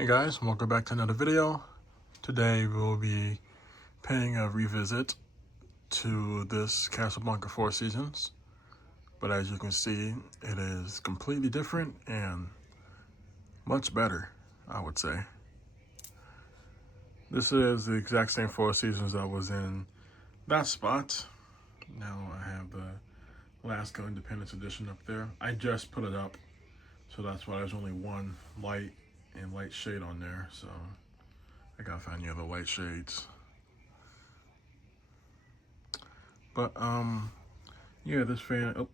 Hey guys, welcome back to another video. Today we'll be paying a revisit to this Casablanca Four Seasons. But as you can see, it is completely different and much better, I would say. This is the exact same Four Seasons that was in that spot. Now I have the Alaska Independence Edition up there. I just put it up, so that's why there's only one light and light shade on there, so I gotta find the other light shades. But yeah, this fan,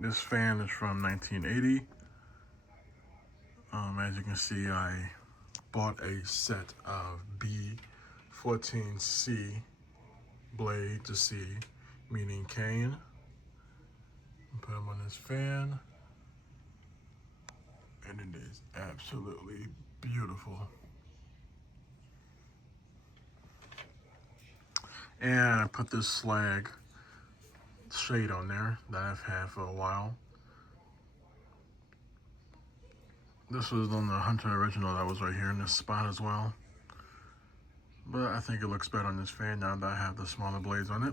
this fan is from 1980. As you can see, I bought a set of B14C blade to see, meaning cane. Put them on this fan, and it is absolutely beautiful. And I put this slag shade on there that I've had for a while. This was on the Hunter original that was right here in this spot as well. But I think it looks better on this fan now that I have the smaller blades on it.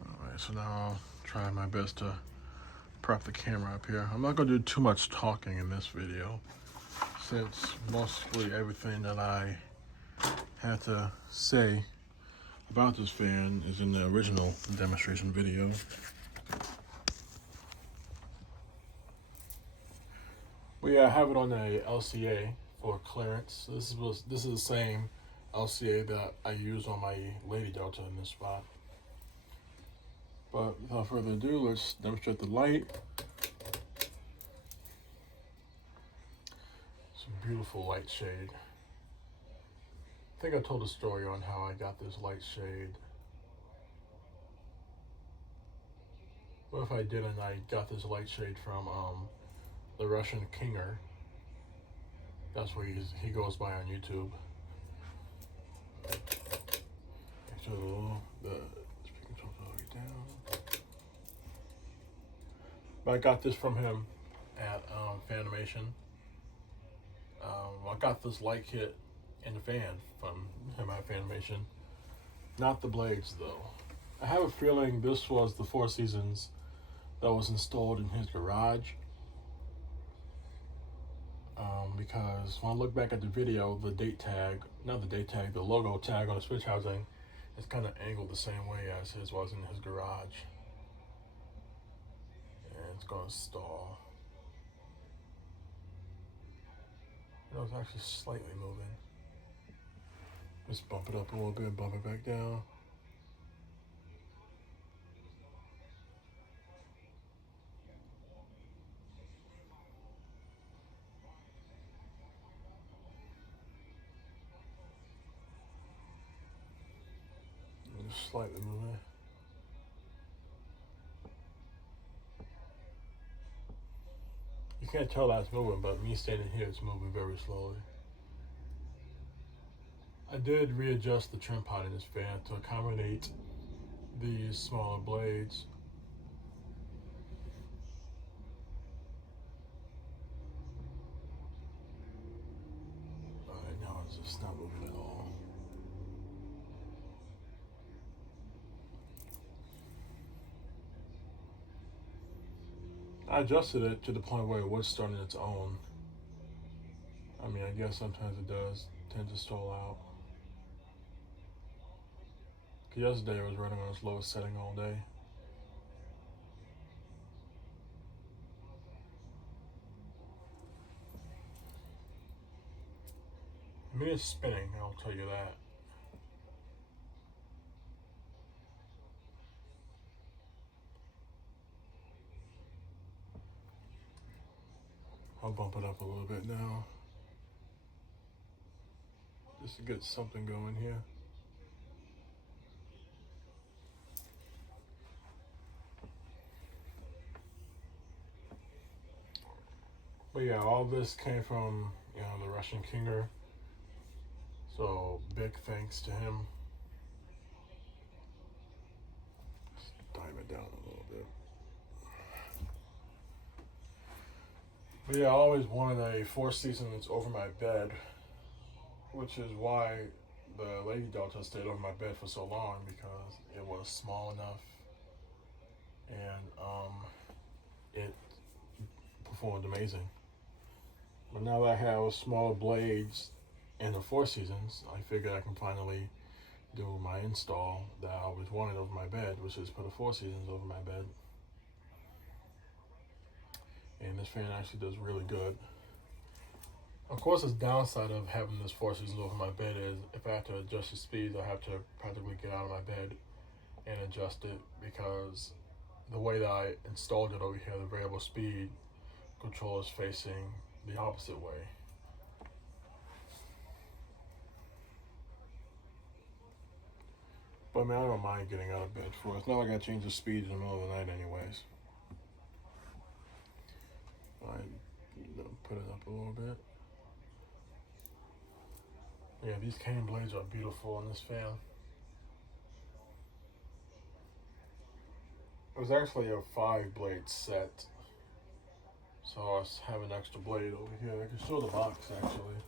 Alright, so now I'll try my best to prop the camera up here. I'm not going to do too much talking in this video, since mostly everything that I have to say about this fan is in the original demonstration video. Well, yeah, I have it on a LCA for clearance. This is the same LCA that I used on my Lady Delta in this spot. But without further ado, let's demonstrate the light. It's a beautiful light shade. I think I told a story on how I got this light shade. But if I didn't, I got this light shade from the Russian Kinger. That's what he goes by on YouTube. So the speaker controls all the way down. But I got this from him at Fanimation. I got this light kit and the fan from him at Fanimation. Not the blades though. I have a feeling this was the Four Seasons that was installed in his garage. Because when I look back at the video, the the logo tag on the switch housing is kind of angled the same way as his was in his garage. And it's going to stall. It was actually slightly moving. Let's bump it up a little bit, bump it back down. Just slightly moving. You can't tell that's moving, but me standing here, it's moving very slowly. I did readjust the trim pot in this fan to accommodate these smaller blades. Alright, now it's just not moving at all. I adjusted it to the point where it was starting its own. I mean, I guess sometimes it does tend to stall out. Yesterday I was running on its lowest setting all day. I mean, it's spinning, I'll tell you that. I'll bump it up a little bit now, just to get something going here. But yeah, all this came from, the Russian Kinger. So big thanks to him. Let's dive it down a little bit. But yeah, I always wanted a Four Seasons over my bed, which is why the Lady Delta stayed over my bed for so long, because it was small enough and it performed amazing. But now that I have smaller blades and the Four Seasons, I figured I can finally do my install that I always wanted over my bed, which is put a Four Seasons over my bed. And this fan actually does really good. Of course, the downside of having this Four Seasons over my bed is if I have to adjust the speeds, I have to practically get out of my bed and adjust it, because the way that I installed it over here, the variable speed control is facing the opposite way. But I mean, I don't mind getting out of bed for it. It's not like I change the speed in the middle of the night anyways. I put it up a little bit. Yeah, these cane blades are beautiful on this fan. It was actually a 5-blade set, so I have an extra blade over here. I can show the box actually.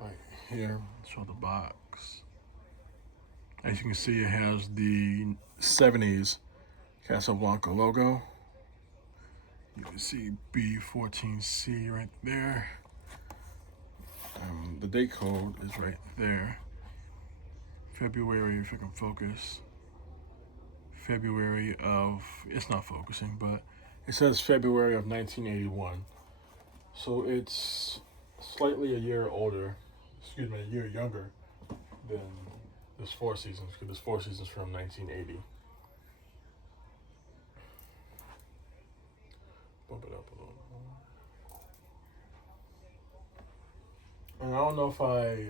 Right here, show the box. As you can see, it has the 70s Casablanca logo. You can see B14C right there. The date code is right there. February, if I can focus. February of, it's not focusing, but it says February of 1981. So it's slightly a year older, excuse me, a year younger than this Four Seasons, because this Four Seasons from 1980. Bump it up a little more. And I don't know if I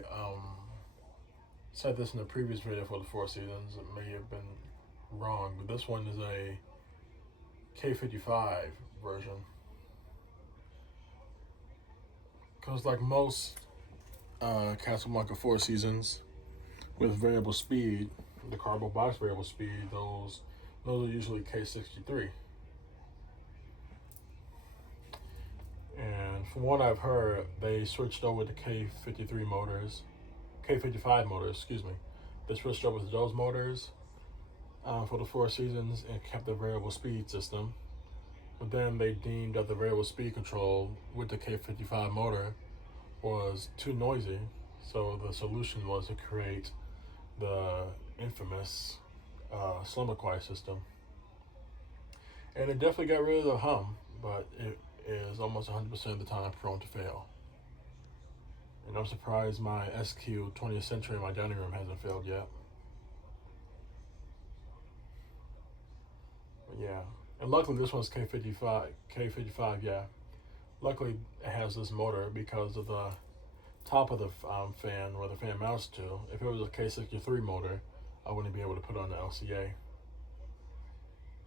said this in the previous video for the Four Seasons. It may have been wrong, but this one is a K55 version. Because like most Casablanca Four Seasons with variable speed, the carbo box variable speed, those are usually K63. And from what I've heard, they switched over to K55 motors, excuse me. They switched over to those motors for the Four Seasons and kept the variable speed system. But then they deemed that the variable speed control with the K55 motor was too noisy, so the solution was to create the infamous slumber quiet system. And it definitely got rid of the hum, but it is almost 100% of the time prone to fail. And I'm surprised my SQ 20th Century in my dining room hasn't failed yet. But yeah, and luckily this one's K55, yeah. Luckily it has this motor because of the top of the fan where the fan mounts to. If it was a K63 motor, I wouldn't be able to put on the LCA.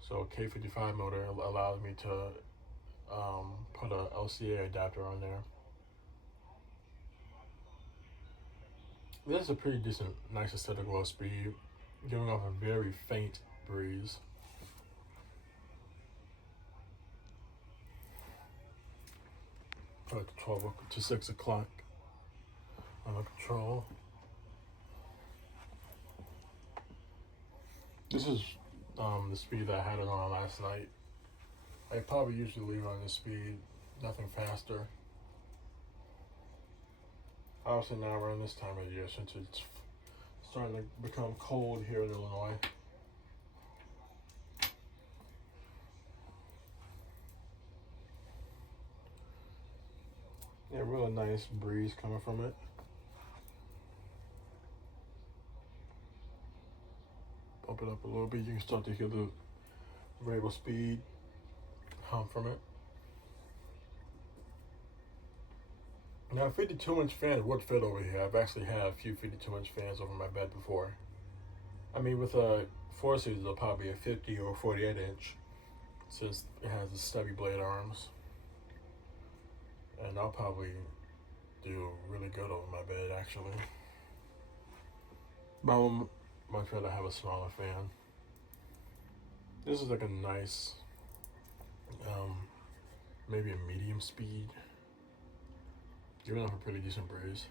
So K55 motor allows me to put a LCA adapter on there. This is a pretty decent, nice aesthetic low speed, giving off a very faint breeze. Put it to 12 to 6 o'clock on the control. This is the speed that I had it on last night. I probably usually leave it on this speed, nothing faster. Obviously not around this time of year since it's starting to become cold here in Illinois. Yeah, really nice breeze coming from it. Bump it up a little bit, you can start to hear the variable speed hum from it. Now, a 52-inch fan would fit over here. I've actually had a few 52-inch fans over my bed before. I mean, with a Four Seasons, it'll probably be a 50 or 48-inch, since it has the stubby blade arms. And I'll probably do really good over my bed, actually. But I would much rather have a smaller fan. This is like a nice maybe a medium speed. Giving off a pretty decent breeze.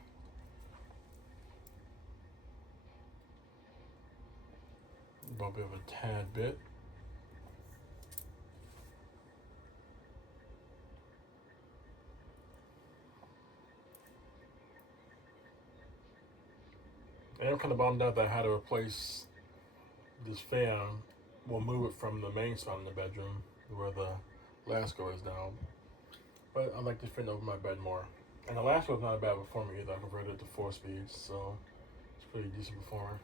Bump it up a tad bit. And I'm kind of bummed out that I had to replace this fan. We'll move it from the main spot in the bedroom where the last go is now. But I like to fit over my bed more. And the last was not a bad performer either. I converted it to 4 speeds, so it's a pretty decent performer.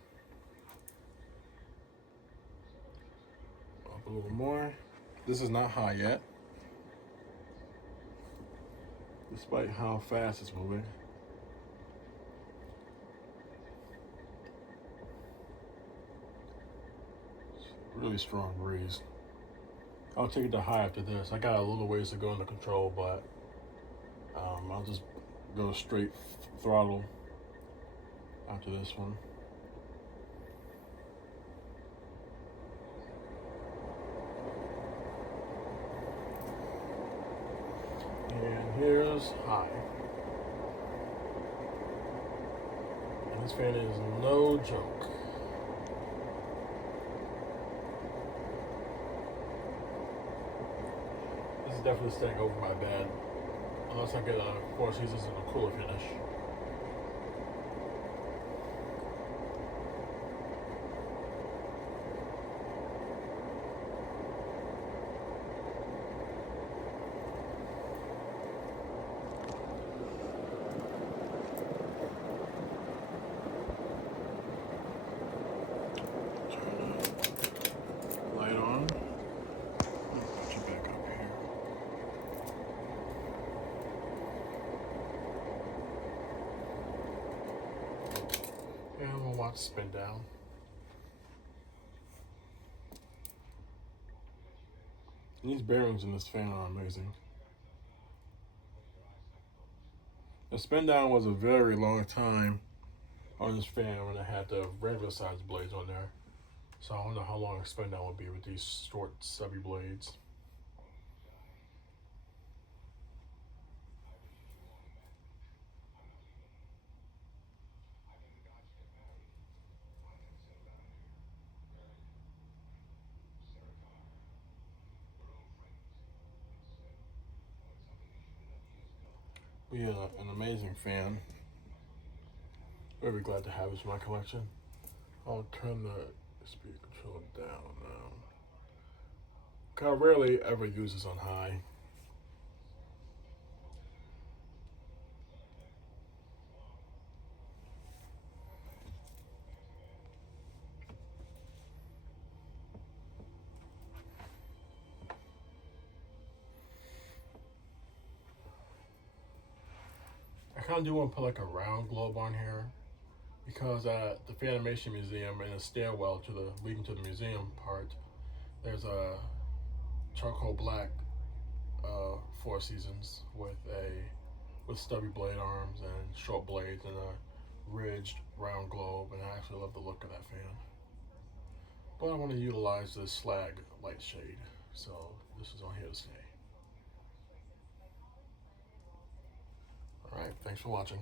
Up a little more. This is not high yet, despite how fast it's moving. It's a really strong breeze. I'll take it to high after this. I got a little ways to go in the control, but I'll just go straight throttle after this one. And here's high. And this fan is no joke. This is definitely staying over my bed. Unless I get 4 seasons in a cooler finish. Light on. Put you back up here. And we'll watch spin down. And these bearings in this fan are amazing. The spin down was a very long time on this fan when I had the regular size blades on there. So I wonder how long a spin down would be with these short, stubby blades. But yeah, an amazing fan. Very glad to have this in my collection. I'll turn the speed control down now. I rarely ever use this on high. I kind of do want to put like a round globe on here because at the Fan Animation Museum in a stairwell to the leading to the museum part, there's a charcoal black 4 seasons with stubby blade arms and short blades and a ridged round globe, and I actually love the look of that fan. But I want to utilize this slag light shade, so this is on here to stay. Alright, thanks for watching.